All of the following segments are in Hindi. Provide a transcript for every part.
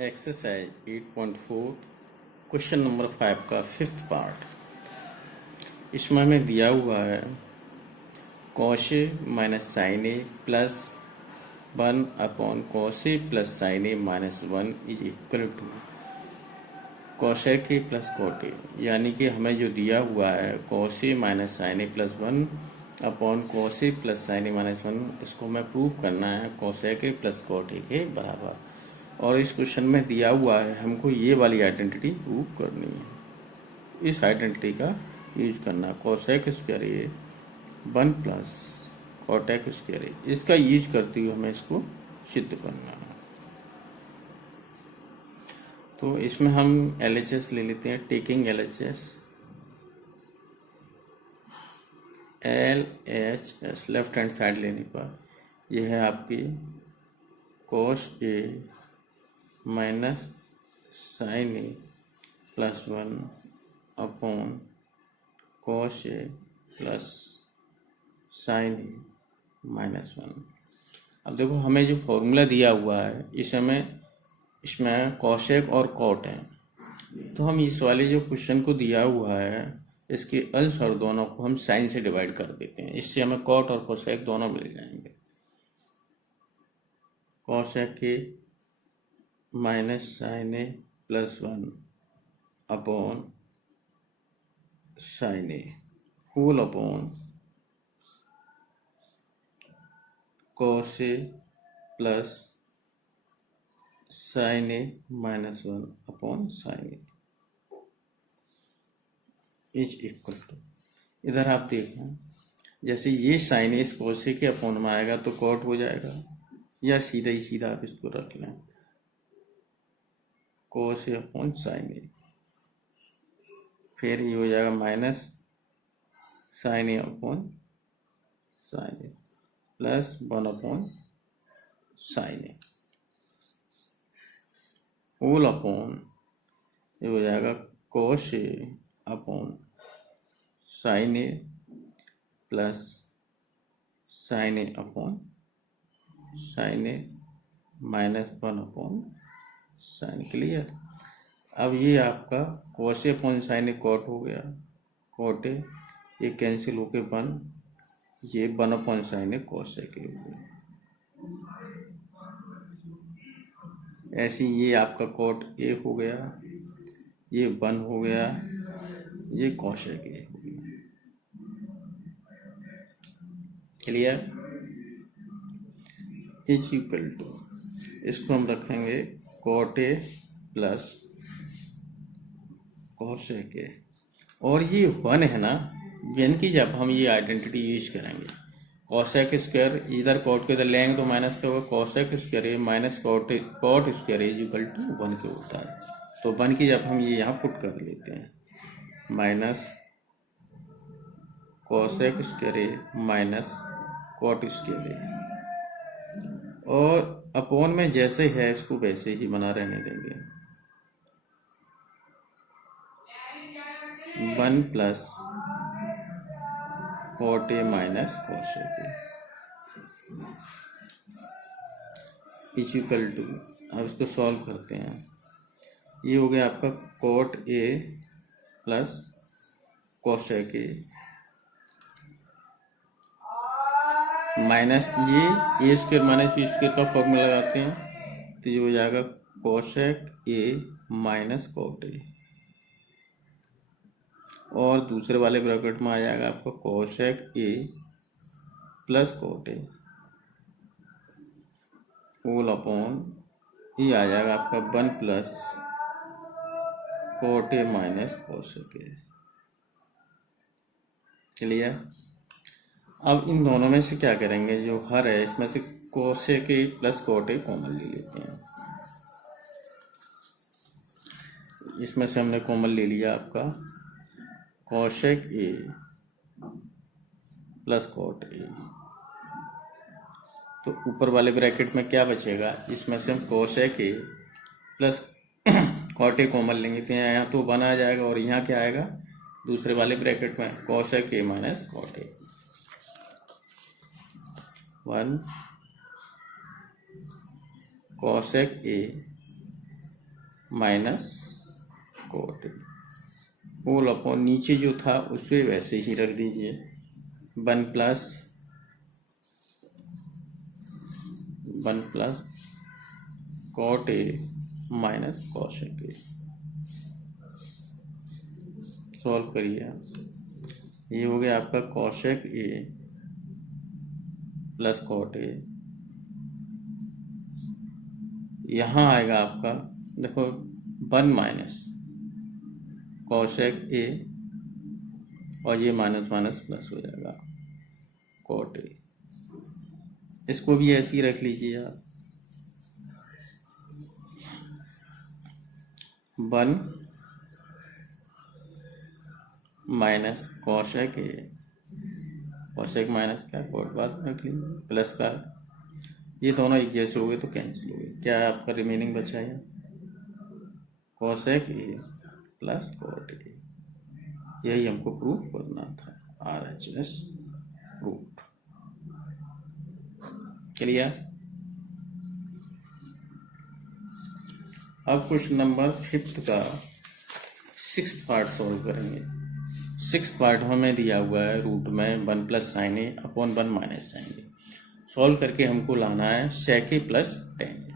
एक्सरसाइज 8.4 क्वेश्चन नंबर 5 का फिफ्थ पार्ट। इसमें हमें दिया हुआ है cos A minus sign A plus 1/cos A plus sign A minus 1 is equal to cosec A plus cot A. यानी कि हमें जो दिया हुआ है cos A minus sign A plus 1/cos A plus sign A minus 1, इसको हमें प्रूव करना है cosec A plus cot A के बराबर। और इस क्वेश्चन में दिया हुआ है हमको ये वाली आइडेंटिटी प्रूव करनी है। इस आइडेंटिटी का यूज करना, cosec square A 1 plus कॉटेक square ए, इसका यूज करते हुए हमें इसको सिद्ध करना है। तो इसमें हम LHS ले लेते हैं। Taking LHS, LHS left hand side लेने पर यह है आपकी cos A minus sign A plus 1/cos A plus sign A minus 1। अब देखो हमें जो फॉर्मूला दिया हुआ है इसमें कॉसेक और कॉट है, तो हम इस वाले जो क्वेश्चन को दिया हुआ है इसके अंश और दोनों को हम साइन से डिवाइड कर देते हैं। इससे हमें कॉट और कॉसेक दोनों मिल जाएंगे। कॉसेक के minus sign A plus 1/sin A whole upon cos A plus sin A minus 1/sin A is equal to, इधर आप देखना जैसे ये sin ए इस cos ए के अपॉन में आएगा तो cot हो जाएगा, या सीधा ही सीधा आप इसको रख लें cos ए अपॉन sin ए, फिर ये हो जाएगा minus sin A upon sin A plus 1/sin A whole upon ये हो जाएगा cos A upon sin A plus sin A upon sin A minus 1/sin। Clear. अब ये आपका cos ए अपॉन sin ए कॉट हो गया, कॉट ए ये कैंसिल होके 1, ये 1/sin ए cos ए के हो गया। ऐसे ये आपका कॉट ए हो गया, ये 1 हो गया, ये cos ए के हो गया। क्लियर। इज इक्वल टू, इसको हम रखेंगे कॉट ए प्लस cos ए के, और ये 1 है ना, यानी कि जब हम ये आइडेंटिटी यूज करेंगे कॉसेक स्क्वायर इधर कॉट के इधर लेंगे तो माइनस क्या होगा, cosec square A minus cot square is equal to 1 के होता है। तो 1 की जब हम ये यहाँ पुट कर लेते हैं minus cosec square A minus cot square ए, और अपॉन में जैसे है इसको वैसे ही बना रहने देंगे। 1 plus cot A minus cos A के इज इक्वल टू, अब इसको सॉल्व करते हैं। ये हो गया आपका cot A plus cos A के माइनस ये स्क्वायर माइनस बी स्क्वायर का फॉर्मूला लगाते हैं तो ये हो जाएगा cosec A minus cot A, और दूसरे वाले ब्रैकेट में आ जाएगा आपका cosec A plus cot A whole upon ये आ जाएगा आपका 1 plus cot A minus cos A के। क्लियर। अब इन दोनों में से क्या करेंगे, जो हर है इसमें से cosec A plus cot A common ले लेते हैं। इसमें से हमने कॉमन ले लिया आपका cosec A plus cot A, तो ऊपर वाले ब्रैकेट में क्या बचेगा, इसमें से हम cosec A plus cot A common लेंगे तो यहाँ तो 1 आ जाएगा, और यहाँ क्या आएगा दूसरे वाले ब्रैकेट में cosec A minus cot A, 1 cosec A minus cot A, whole upon नीचे जो था उसे वैसे ही रख दीजिए, 1 plus cot A minus cosec A. Solve करिए आप। ये हो गया आपका cosec A plus cot A. यहाँ आएगा आपका, देखो 1 माइनस कॉशेक ए, और ये माइनस माइनस प्लस हो जाएगा कॉट ए। इसको भी ऐसे ही रख लीजिए आप, 1 माइनस कॉशेक ए, कॉशेक माइनस का कॉट बाद में रख लीजिए, प्लस का, ये दोनों एक जैसे हो गए तो कैंसिल हो गए। क्या है आपका रिमेनिंग बचा है, cosec A plus cot A. यही हमको प्रूफ करना था, RHS प्रूफ। क्लियर। अब क्वेश्चन नंबर 5 का 6th पार्ट सॉल्व करेंगे। 6th पार्ट हमें दिया हुआ है रूट में 1 plus sign A upon 1 minus sign A. Solve करके हमको लाना है सेक ए प्लस टेन ए।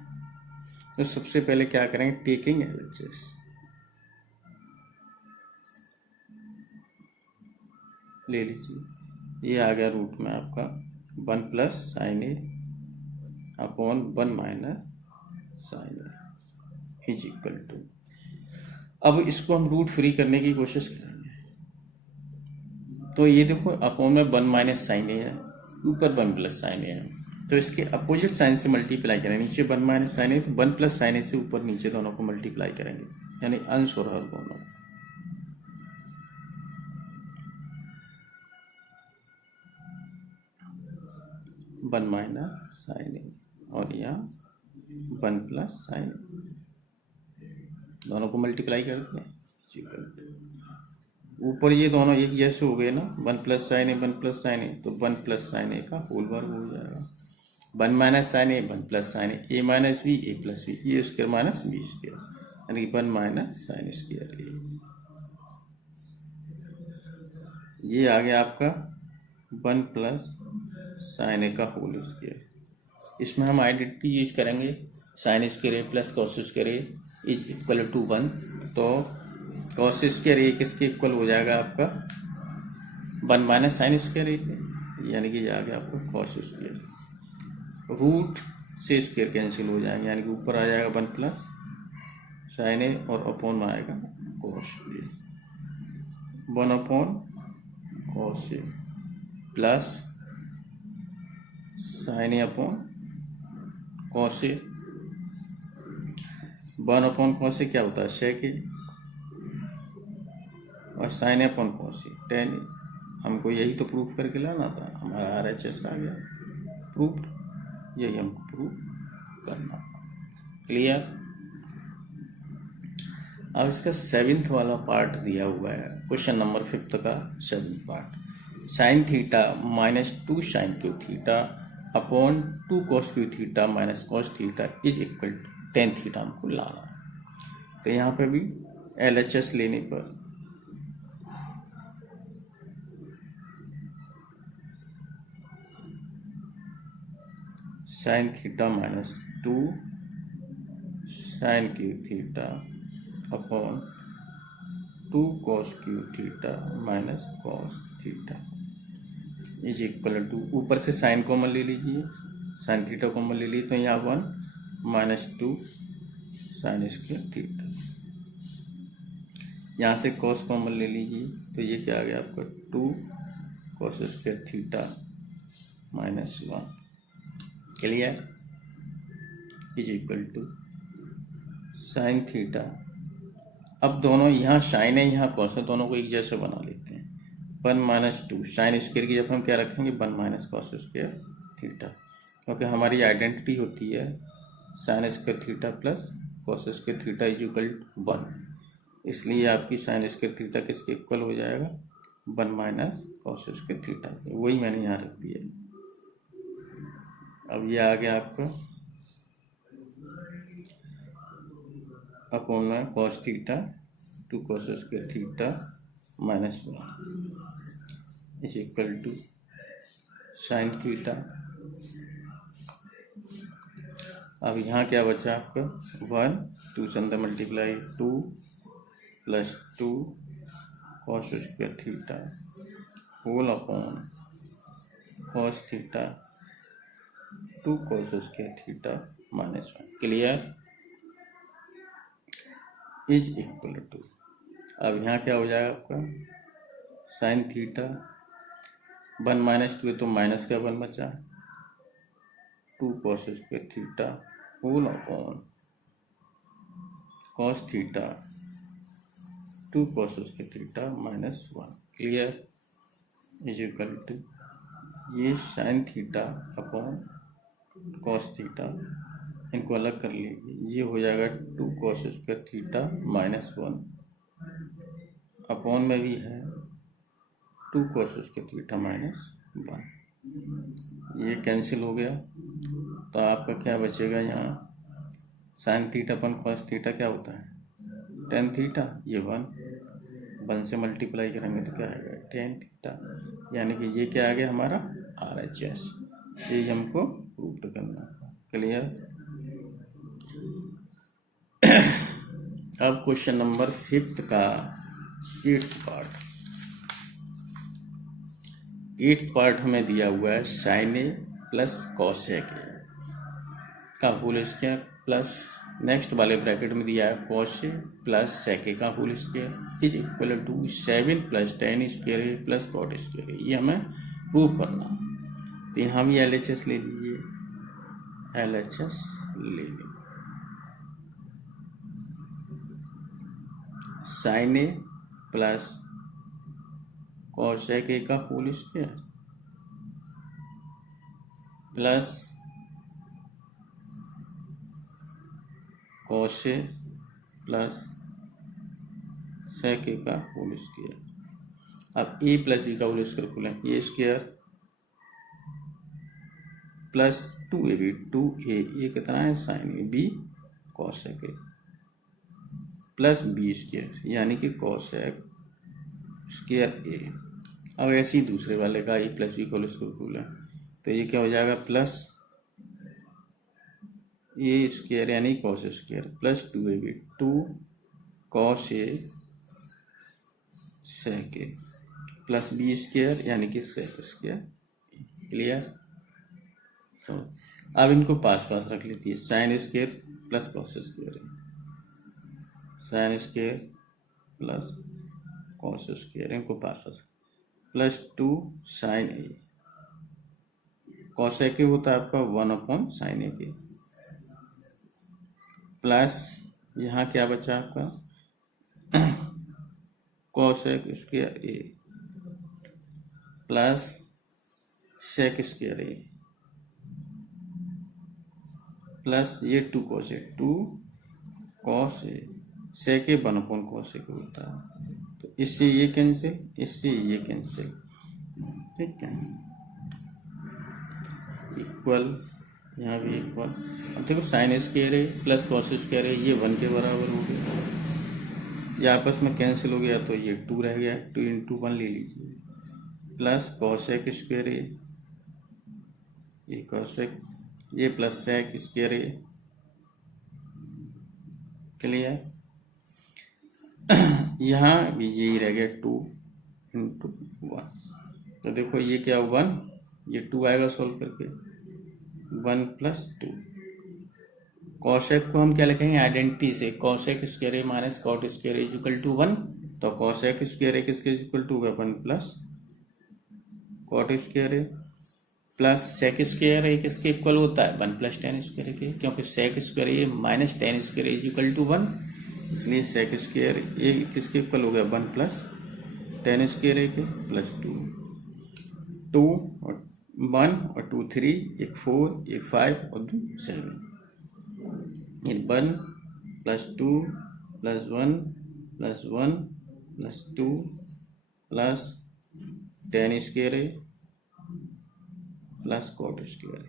तो सबसे पहले क्या करेंगे, टेकिंग LHS ले लीजिए। ये आ गया रूट में आपका 1 plus sign A upon 1 minus sign A is equal to. अब इसको हम रूट फ्री करने की कोशिश करेंगे। तो ये देखो अपॉन में 1 माइनस साइन ए है, ऊपर 1 प्लस साइन ए है, तो इसके अपोजिट साइन से मल्टीप्लाई करेंगे। नीचे 1 माइनस साइन ए तो 1 प्लस साइन ए से ऊपर नीचे दोनों को मल्टीप्लाई करेंगे, यानी अंश और हर दोनों। वन माइनस साइन ए और यहाँ 1 प्लस साइन ए, दोनों को मल्टीप्लाई करते हैं। ऊपर ये दोनों एक जैसे हो गए ना, 1 plus sign A 1 plus sign ए, तो 1 प्लस साइन ए का होल वर्ग हो जाएगा। 1 minus sign A 1 plus sign A minus B A plus B, A square minus B square, यानी 1 माइनस साइन स्क्वायर ए। ये आ गया आपका 1 प्लस साइन ए का होल स्क्वायर। इसमें हम आइडेंटिटी यूज करेंगे, sine square A plus cos square A is equal to 1। तो कॉस स्क्वायर ए किसके इक्वल हो जाएगा आपका 1 माइनस साइन स्क्वायर ए, यानी कि आ गया आपका कॉस स्क्वायर। रूट से स्क्वायर कैंसिल हो जाएंगे, यानी कि ऊपर आ जाएगा 1 प्लस साइन ए और अपॉन में आएगा cos A, 1 upon cos A plus sign A upon cos A. 1 upon cos ए क्या होता है सेक ए, और sign A upon cos A ten ए। हमको यही तो प्रूफ करके लाना था, हमारा RHS आ गया प्रूफ। यही हमको प्रूफ करना था। क्लियर। अब इसका 7th वाला पार्ट दिया हुआ है, क्वेश्चन नंबर 5 का 7th part. Sine theta minus 2 sine cube theta upon 2 cos cube theta minus cos theta is equal to tan theta हमको लाना है। तो यहाँ पे भी LHS लेने पर sine theta minus 2 sine cube theta upon 2 cos cube theta minus cos theta is equal to, ऊपर से साइन कॉमन ले लीजिए, साइन थीटा कॉमन ले लीजिए, तो यहाँ 1 माइनस 2 साइन स्क्वायर थीटा, यहाँ से कॉस कॉमन ले लीजिए, तो ये क्या आ गया आपका 2 cos square theta minus 1। Clear. Is equal to sine theta. अब दोनों यहाँ साइन है यहाँ कॉस है, दोनों को एक जैसे बना लेते हैं। 1 माइनस 2 साइन स्क्वायर की जब हम क्या रखेंगे 1 माइनस कॉस स्क्वायर थीटा, क्योंकि हमारी आइडेंटिटी होती है sine square theta plus cos square theta is equal to 1, इसलिए आपकी साइन स्क्वायर थीटा किसके इक्वल हो जाएगा 1 माइनस कॉस स्क्वायर थीटा, वही मैंने यहाँ रख दिया। अब ये आ गया आपका, अपॉन में cos theta 2 cos square theta minus 1 is equal to sine theta. अब यहाँ क्या बचा आपका 1, 2 से अंदर multiply 2 plus 2 cos square theta whole upon cos theta 2 cos square theta minus 1 clear is equal to. अब यहाँ क्या हो जाएगा आपका साइन थीटा 1 माइनस 2 है तो माइनस का 1 बचा 2 cos square theta whole upon cos theta 2 cos square theta minus 1 clear is equal to ये sine theta upon cos theta इनको अलग कर लीजिए, ये हो जाएगा 2 cos square theta minus 1 upon में भी है 2 कॉस स्क्वायर थीटा माइनस 1, ये कैंसिल हो गया तो आपका क्या बचेगा यहाँ साइन थीटा अपन कॉस थीटा क्या होता है टेन थीटा, ये 1 से मल्टीप्लाई करेंगे तो क्या आएगा टेन थीटा, यानी कि ये क्या आ गया हमारा RHS, ये हमको प्रूव करना क्लियर। अब क्वेश्चन नंबर 5 का 8th पार्ट हमें दिया हुआ है sine A plus cosec A का होल स्क्वायर प्लस नेक्स्ट वाले ब्रैकेट में दिया है cos A plus sec A का whole square is equal to 7 plus tan square A plus cot square A, ये हमें प्रूव करना। तो हम ये LHS ले लीजिए, LHS ले लीजिए sine A plus cosec A का whole square plus cos A plus sec A का होल स्क्वायर। अब ए प्लस बी का होल स्क्वायर खोलें, A square plus 2ab 2a, ये कितना है sine A B cosec A plus B square यानी कि कॉसेक स्क्वायर ए। अब ऐसे ही दूसरे वाले का ए प्लस बी का होल स्क्वायर खोलें तो ये क्या हो जाएगा प्लस ए स्क्वायर यानी cos square plus 2ab 2 cos A sec A plus B square यानी कि सेक स्क्वायर क्लियर। तो अब इनको पास पास रख लेती है sine square plus cos square sine square plus cos square इनको पास पास plus 2 sign A cos A के होता है आपका 1 अपॉन साइन ए के प्लस यहाँ क्या बचा आपका cosec square A plus sec square A plus ये 2 cos A 2 cos A sec A 1 upon cos ए होता है, तो इससे ये कैंसिल इससे ये कैंसिल, ठीक है इक्वल, यहाँ भी इक्वल। अब देखो sign square A plus cos square A ये 1 के बराबर हो गया, ये आपस में कैंसिल हो गया तो ये 2 रह गया, 2 × 1 ले लीजिए प्लस कॉसेक स्क्वायर ए ये कॉसेक ये प्लस सेक स्क्वायर ए क्लियर। यहाँ भी यही रह गया 2 × 1, तो देखो ये क्या 1 ये 2 आएगा सोल्व करके 1 + 2 कॉसेक को हम क्या लिखेंगे आइडेंटिटी से cosec square A minus cot square A equal to 1, तो कॉसेक स्क्वायर ए किसके equal to 1 plus cot square A plus sec square A किसके इक्वल होता है 1 + tan स्क्वायर ए के, क्योंकि sec square A minus tan square A equal to 1, इसलिए सेक स्क्वायर ए किसके इक्वल हो गया 1 + tan स्क्वायर ए के प्लस 2 और 1 और 2 3 एक 4 एक 5 और 2 7, 1 + 2 + 1 + 1 + 2 plus tan square A plus cot square,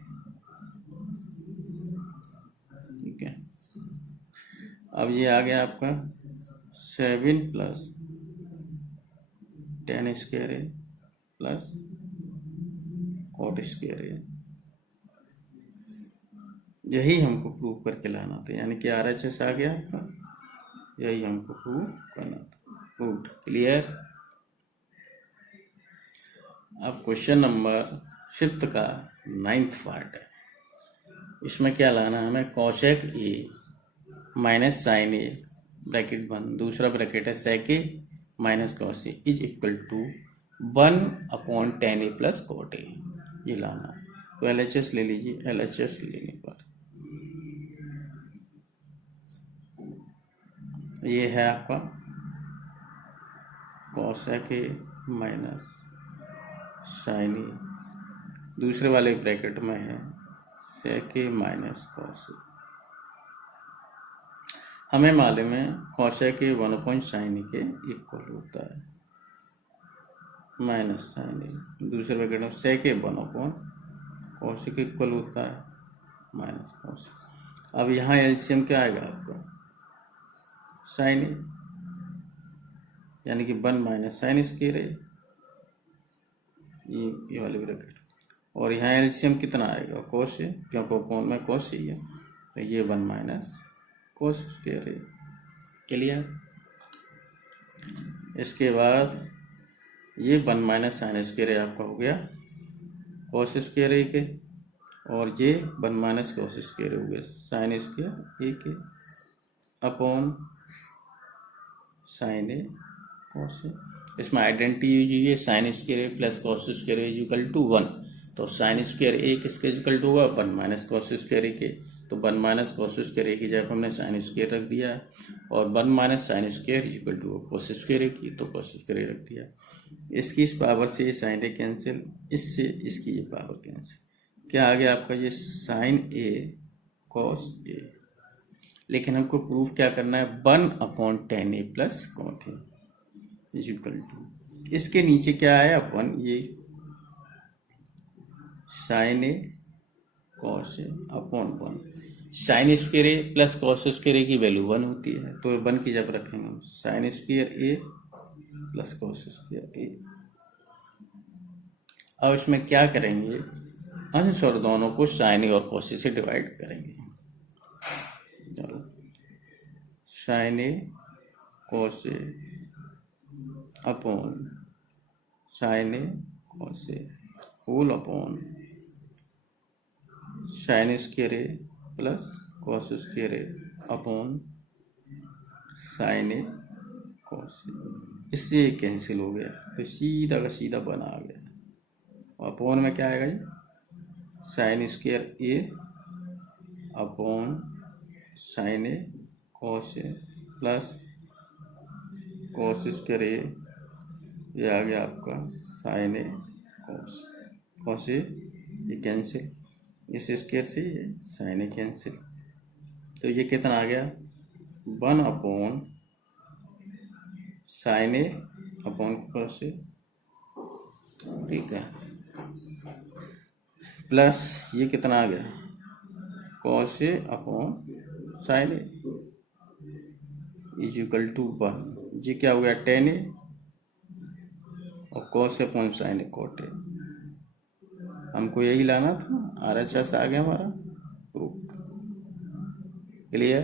ठीक है। अब ये आ गया आपका 7 plus tan square A plus cot square ए। यही हमको प्रूव करके लाना था, यानी कि RHS आ गया आपका, यही हमको प्रूव करना था। प्रूव्ड। क्लियर। अब क्वेश्चन नंबर 5 का 9th पार्ट है। इसमें क्या लाना है हमें, cosec A minus sign A bracket 1, दूसरा ब्रैकेट है sec A minus cos A is equal to 1/tan a plus cot A, ये लाना है। तो LHS ले लीजिए। LHS लेने पर ये है आपका कॉसेक ए माइनस साइन ए, दूसरे वाले ब्रैकेट में है सेक ए माइनस कॉस ए। हमें मालूम है कॉसेक ए 1/sin के इक्वल होता है माइनस साइन ए, दूसरे ब्रैकेट में सेक ए 1/cos के इक्वल होता है माइनस कॉस। अब यहाँ एलसीएम क्या आएगा आपका, साइन ए, यानी कि 1 माइनस साइन स्क्वायर ए, ये वाले ब्रैकेट। और यहाँ एलसीएम कितना आएगा, कोस ए, क्योंकि अपॉन में कोस ही है, तो ये 1 माइनस कोस स्क्वायर ए। क्लियर। इसके बाद ये 1 माइनस साइन स्क्वायर ए आपका हो गया कोस स्क्वायर ए के, और ये 1 माइनस कोस स्क्वायर ए हो गया साइन स्क्वायर ए के upon sine A cos A. इसमें आइडेंटिटी यूज हुई है, sine square A plus cos square A equal to 1, तो साइन स्क्वायर ए किसके इक्वल टू होगा, 1 माइनस कॉस स्क्वायर ए के, तो 1 माइनस कॉस स्क्वायर ए की जगह हमने साइन स्क्वायर रख दिया है, और 1 minus sine square equal to cos square A की, तो कॉस स्क्वायर ए रख दिया। इसकी इस पावर से ये साइन ए कैंसिल, इससे इसकी ये पावर कैंसिल, क्या आ गया आपका ये साइन ए कॉस ए। लेकिन हमको प्रूफ क्या करना है, 1/tan a plus cot A is equal to, इसके नीचे क्या है अपन, ये sine A cos A upon 1, sine square A plus cos square A की वैल्यू 1 होती है, तो 1 की जब रखेंगे हम sign square A plus cos square A. अब इसमें क्या करेंगे, अंश और दोनों को साइन ए और कॉस से डिवाइड करेंगे। चलो sign A cos A upon sine A cos A whole upon sine square A plus cos square A upon sine A cos ए। इससे कैंसिल हो गया, तो सीधा का सीधा बना आ गया। और अपॉन में क्या आएगा, ये sign square A upon sine A cos A plus cos square A, ये आ गया आपका sign A cos, cos A ये कैंसिल, इस स्क्वायर से ये साइन ए कैंसिल, तो ये कितना आ गया 1 upon sine A upon cos A, ठीक है, प्लस ये कितना आ गया cos A upon sine A is equal to 1, जी क्या हो गया tan ए और cos A upon sine A cot A. हमको यही लाना था, RHS आ गया हमारा प्रूफ। क्लियर।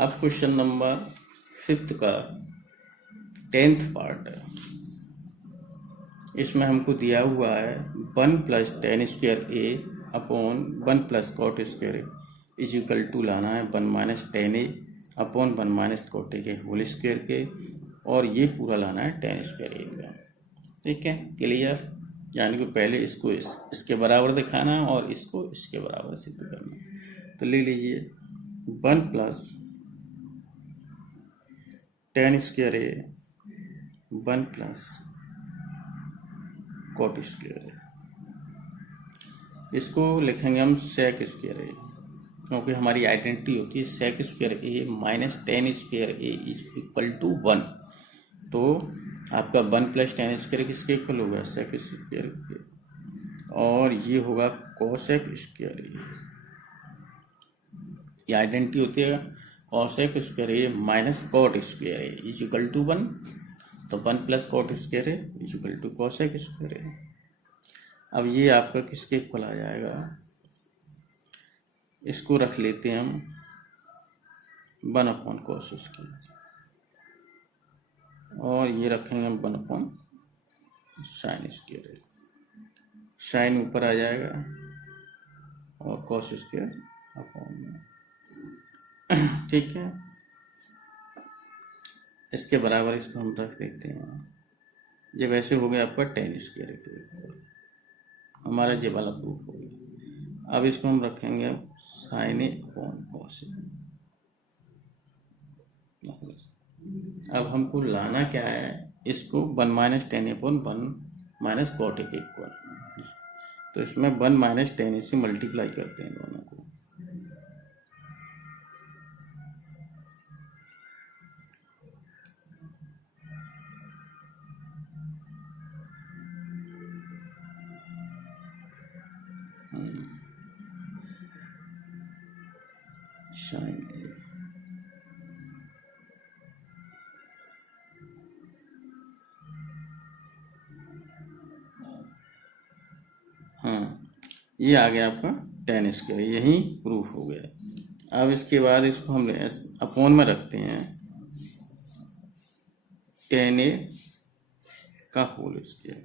अब क्वेश्चन नंबर 5 का 10th पार्ट है। इसमें हमको दिया हुआ है 1 plus tan square A upon 1 plus cot square A is equal to लाना है 1 minus tan A upon 1 minus cot A के होल स्क्वायर के, और ये पूरा लाना है tan स्क्वायर ए का। ठीक है। क्लियर। यानी कि पहले इसको इसके बराबर दिखाना है और इसको इसके बराबर सिद्ध करना। तो ले लीजिए 1 plus tan square A 1 plus cot square ए, इसको लिखेंगे हम सेक स्क्वायर ए, क्योंकि हमारी आइडेंटिटी होती है sec square A minus tan square A is equal to 1। तो आपका 1 प्लस tan स्क्वायर किसके इक्वल होगा, सेक स्क्वायर के, और ये होगा कोसेक स्क्वायर ये आइडेंटिटी होती है cosec square A minus cot square A is equal to 1, तो 1 plus cot square A is equal to cosec square A. अब ये आपका किसके इक्वल आ जाएगा, इसको रख लेते हैं हम 1 अपॉन कोस स्क्वायर और ये रखेंगे हम 1 अपॉन साइन स्क्वायर। साइन ऊपर आ जाएगा और कॉस स्क्वायर अपॉन में, ठीक है। इसके बराबर इसको हम रख देते हैं। ये वैसे हो गया आपका टेन स्क्वायर के, हमारा ये वाला प्रूफ हो गया। अब इसको हम रखेंगे साइन ए अपॉन कॉस। अब हमको लाना क्या है, इसको 1 minus tan upon 1 minus cot के इक्वल, तो इसमें 1 माइनस टेन से मल्टीप्लाई करते हैं दोनों को। साइन ए ये आ गया आपका टेन स्क्वायर, यही प्रूफ हो गया। अब इसके बाद इसको हम अपॉन में रखते हैं टेन ए का होल स्क्वायर।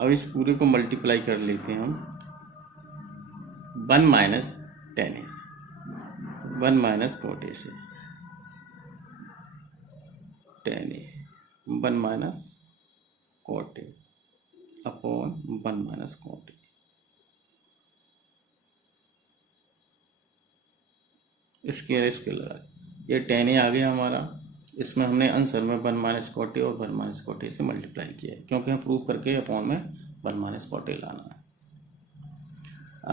अब इस पूरे को मल्टीप्लाई कर लेते हैं हम 1 माइनस टेन ए से, 1 माइनस कॉट ए से, tan A 1 minus cot A upon 1 minus cot A. इसके लगा ये टेन ए आ गया हमारा। इसमें हमने आंसर में 1 माइनस कॉट ए और 1 माइनस कॉट ए से मल्टीप्लाई किया है, क्योंकि हम प्रूव करके अपॉन में 1 माइनस कॉट ए लाना है।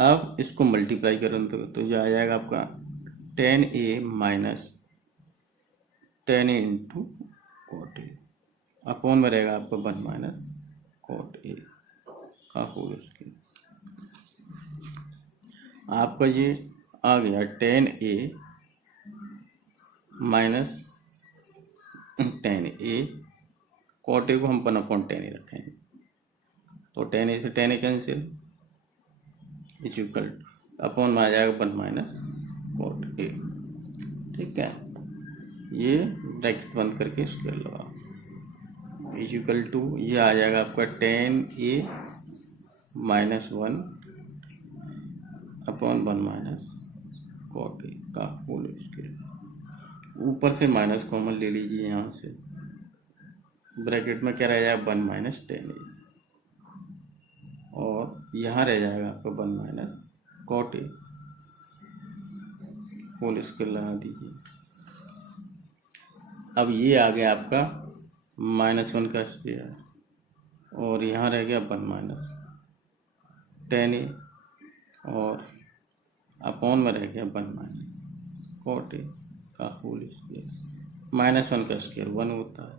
अब इसको मल्टीप्लाई करें तो ये आ जाएगा आपका tan A minus tan A into cot A, upon में रहेगा आपका 1 माइनस कॉट ए का होल स्क्वायर। आपका ये आ गया tan A minus tan A, cot A को हम 1 अपॉन टेन ए रखेंगे, तो टेन ए से tan A cancel, is equal upon में आ जाएगा 1 माइनस कॉट ए, ठीक है। ये ब्रैकेट बंद करके स्क्वायर लगाओ, इज इक्वल टू ये आ जाएगा आपका tan A minus 1 upon 1 minus cot A का होल स्क्वायर। ऊपर से माइनस कॉमन ले लीजिए, यहाँ से ब्रैकेट में क्या रह जाएगा 1 माइनस टेन ए, और यहाँ रह जाएगा आपका 1 minus cot A whole square लगा दीजिए। अब ये आ गया आपका -1 का स्क्वायर, और यहाँ रह गया 1 माइनस टेन ए, और अपॉन में रह गया 1 माइनस कॉट ए का होल स्क्वायर। -1 का स्क्वायर 1 होता है,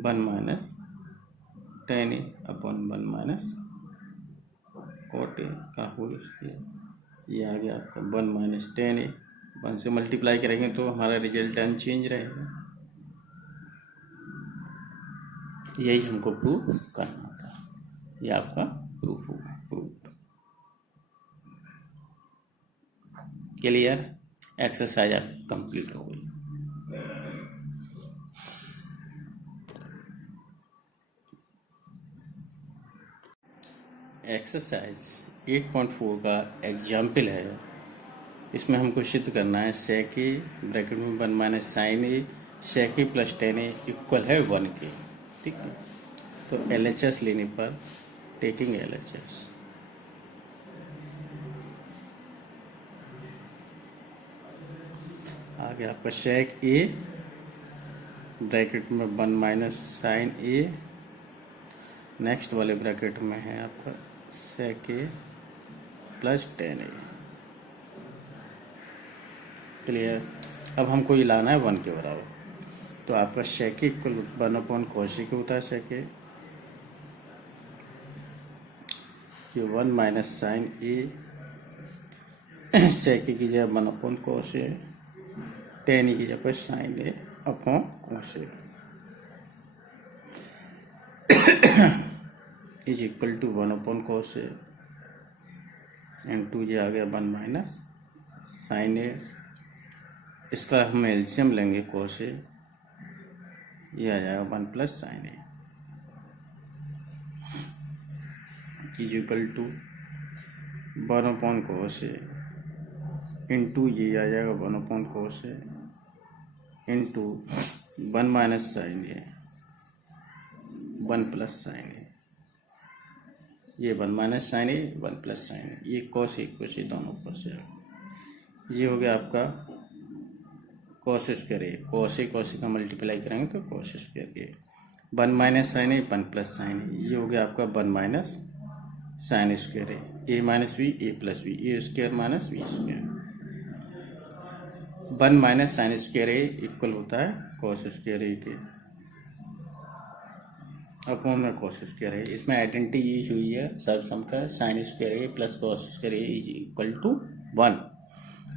1 minus tan A upon 1 minus cot A का होल स्क्वायर। ये आ गया आपका 1 माइनस टेन ए, 1 से मल्टीप्लाई करेंगे तो हमारा रिजल्ट अनचेंज रहेगा। यही हमको प्रूफ करना था, ये आपका प्रूफ होगा। प्रूफ क्लियर, एक्सरसाइज आप कंप्लीट हो गई। एक्सरसाइज 8.4 का एग्जाम्पल है। इसमें हमको सिद्ध करना है सेक ए ब्रैकेट में 1 minus sign A sec A plus ten A equal है 1 के, ठीक है। तो LHS लेने पर टेकिंग LHS आगे आपका सेक ए ब्रैकेट में 1 माइनस साइन ए, नेक्स्ट वाले ब्रैकेट में है आपका सेक A plus ten A. Clear. अब हमको ये लाना है 1 के बराबर, तो आपका सेक ए इक्वल 1 अपॉन कॉस ए होता है सेक ए, ये 1 माइनस साइन ए सेक की जगह 1 अपॉन कोस ए, टेन की जगह पर sine A upon cos A is equal to 1 upon cos A into ये आ गया 1 माइनस साइन ए। इसका हम एलसीएम लेंगे कोस ए, ये आ जाएगा 1 plus sign A is equal to 1 upon cos A into ये आ जाएगा 1 upon cos A into 1 minus sign A 1 plus sign A, ये 1 minus sign A 1 plus sign A, ये कोस ए दोनों कोस ए। ये हो गया आपका कोस स्क्वायर ए, कोस ए का मल्टीप्लाई करेंगे तो cos square A, 1 minus sign A 1 plus sign A, ये हो गया आपका 1 minus sine square A minus B A plus B, A square minus B square. 1 minus sine square A equal होता है कोस स्क्वायर ए के अपॉन में कोस स्क्वायर ए। इसमें आइडेंटिटी यूज हुई है सब सम का, sine square A plus cos square A is equal to 1,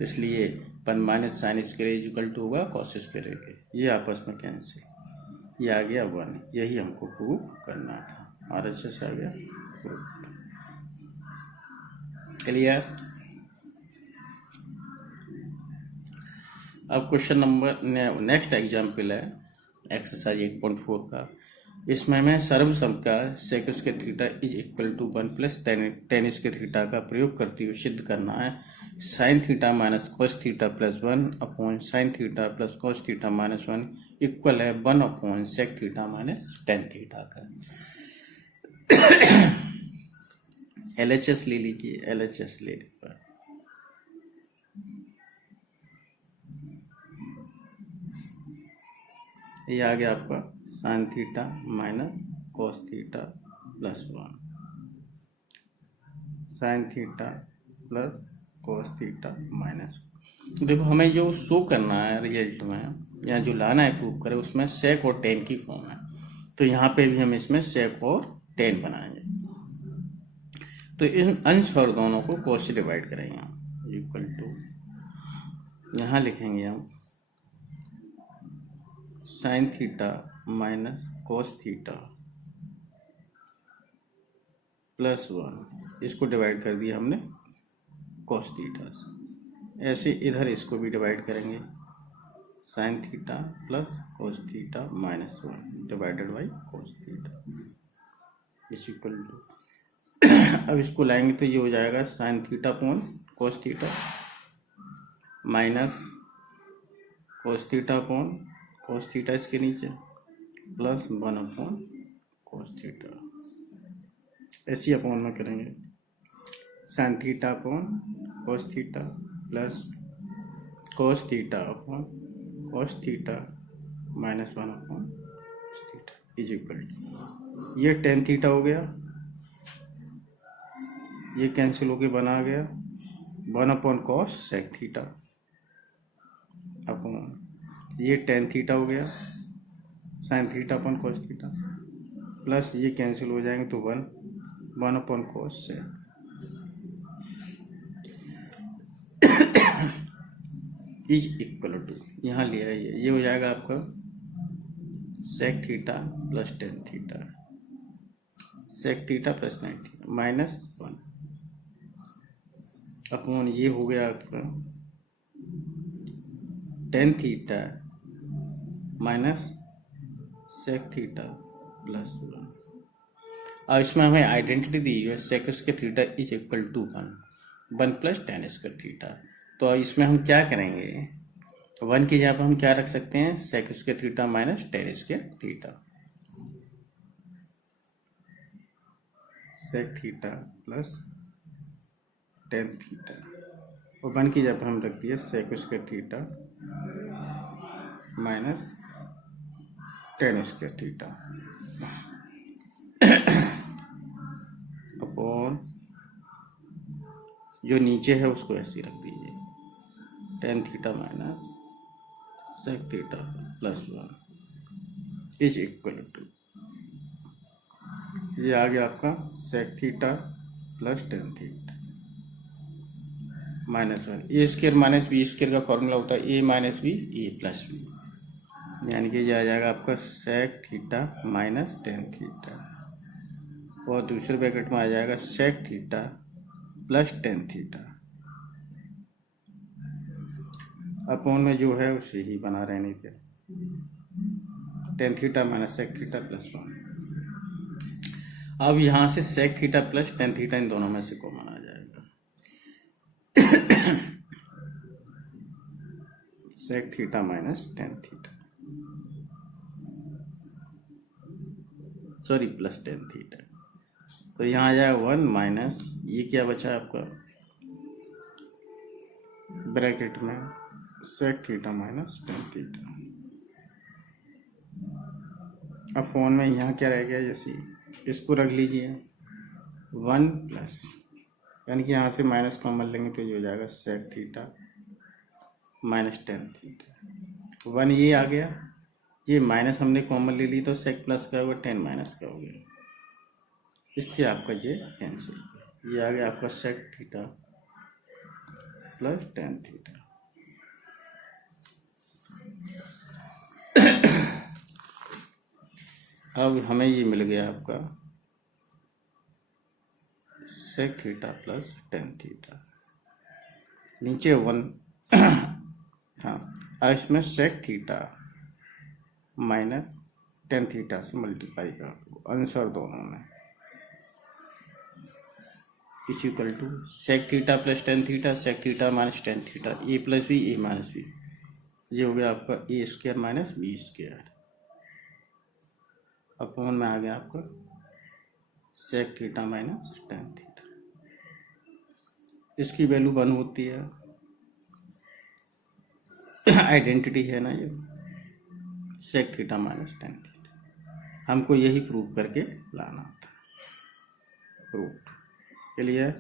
इसलिए 1 minus sine square A is equal to होगा कोस स्क्वायर ए के। ये आपस में कैंसिल, ये आ गया 1, यही हमको प्रूव करना था और अच्छे से आ गया प्रूव। क्लियर। अब क्वेश्चन नंबर नेक्स्ट एग्जाम्पल है एक्सरसाइज 8.4 का। इसमें हमें सर्व सम का sec square theta is equal to 1 plus tan square theta का प्रयोग करते हुए सिद्ध करना है sine theta minus cos theta plus 1 upon sine theta plus cos theta minus 1 equal है 1 upon sec theta minus tan theta का। LHS ले लीजिए, LHS ले लीजिए। ये आ गया आपका sign theta minus cos theta plus 1, sign theta plus cos theta minus. देखो हमें जो शो करना है रिजल्ट में या जो लाना है प्रूव करे उसमें सेक और टेन की फॉर्म है, तो यहाँ पे भी हम इसमें सेक और टेन बनाएंगे। तो इन अंश और दोनों को कोस से डिवाइड करेंगे हम, इक्वल टू यहाँ लिखेंगे हम sign theta minus cos theta plus 1, इसको डिवाइड कर दिया हमने कोस थीटा से। ऐसे इधर इसको भी डिवाइड करेंगे, sine theta plus cos theta minus 1 divided by cos theta is equal to. अब इसको लाएंगे तो ये हो जाएगा sine theta upon cos theta minus cos theta upon cos theta इसके नीचे प्लस 1 अपॉन कोस थीटा, ऐसी अपॉन में करेंगे sine theta upon cos theta plus cos theta upon cos theta minus 1 upon cos theta is equal to, ये टेन थीटा हो गया, ये कैंसिल होके बना गया 1 upon cos sec theta upon ये टेन थीटा हो गया sine theta upon cos theta plus ये कैंसिल हो जाएंगे तो 1 upon cos sec is equal to, यहाँ लिया है ये हो जाएगा आपका sec theta plus tan theta, sec theta plus 9 theta minus 1 upon ये हो गया आपका tan theta minus sec theta plus 1। अब इसमें हमें आइडेंटिटी दी है sec square theta is equal to 1 plus tan square theta. तो इसमें हम क्या करेंगे, 1 की जगह पर हम क्या रख सकते हैं sec square theta minus tan square theta, sec theta plus tan theta और 1 की जगह पर हम रख दिए sec square theta minus tan square theta upon जो नीचे है उसको ऐसे ही रख दीजिए tan theta minus sec theta plus 1 is equal to, ये आ गया आपका sec theta plus tan theta minus one. A square minus B square का फॉर्मूला होता है ए minus B A plus B, यानी कि यह आ जाएगा आपका sec theta minus tan theta, और दूसरे ब्रैकेट में आ जाएगा sec theta plus tan theta. Upon में जो है उसे ही बना रहने के, tan theta minus sec theta plus one. अब यहाँ से sec theta plus tan theta इन दोनों में से कॉमन आ जाएगा। Sec theta minus tan theta, sorry plus tan theta, तो यहाँ आ जाएगा वन माइनस ये क्या बचा आपका ब्रैकेट में sec theta minus tan theta. अब फोन में यहाँ क्या रह गया, जैसे इसको रख लीजिए वन प्लस, यानी कि यहाँ से माइनस कॉमन लेंगे तो ये हो जाएगा sec theta minus tan theta. One ये आ गया, ये माइनस हमने कॉमन ले ली तो सेक प्लस का होगा, टेन माइनस का हो गया, इससे आपका ये कैंसिल, ये आ गया आपका sec theta plus tan theta. अब हमें ये मिल गया आपका sec theta plus tan theta, नीचे वन हाँ, और इसमें sec theta minus tan theta से मल्टीप्लाई कर दो, आंसर दोनों में is equal to sec theta plus tan theta sec theta minus tan theta, A plus B A minus B, ये हो गया आपका A square minus B square. Upon में आ गया आपका sec theta minus tan theta, इसकी वैल्यू वन होती है, आइडेंटिटी है ना ये, sec theta minus tan theta. हमको यही प्रूव करके लाना था, प्रूफ के लिए